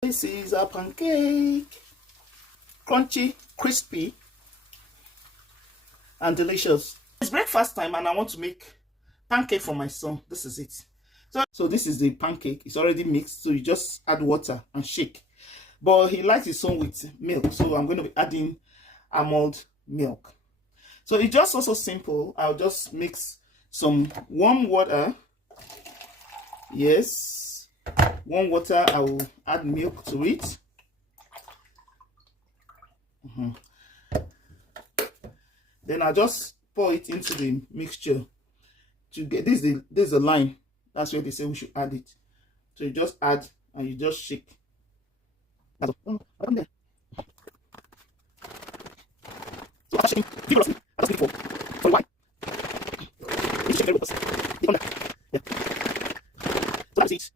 This is a pancake. Crunchy, crispy, and delicious. It's breakfast time and I want to make pancake for my son. This is it. So this is the pancake. It's already mixed. So you just add water and shake. But he likes his own with milk. So I'm going to be adding almond milk. So it's just also simple. I'll just mix some warm water. Yes. Warm water. I will add milk to it. Then I'll just pour it into the mixture. To get this is the line. That's where they say we should add it. So you just add and you just shake. That's all. Oh, I'm there. So after shaking vigorously, I just leave for a while. You shake very robust. Yeah. So that's it.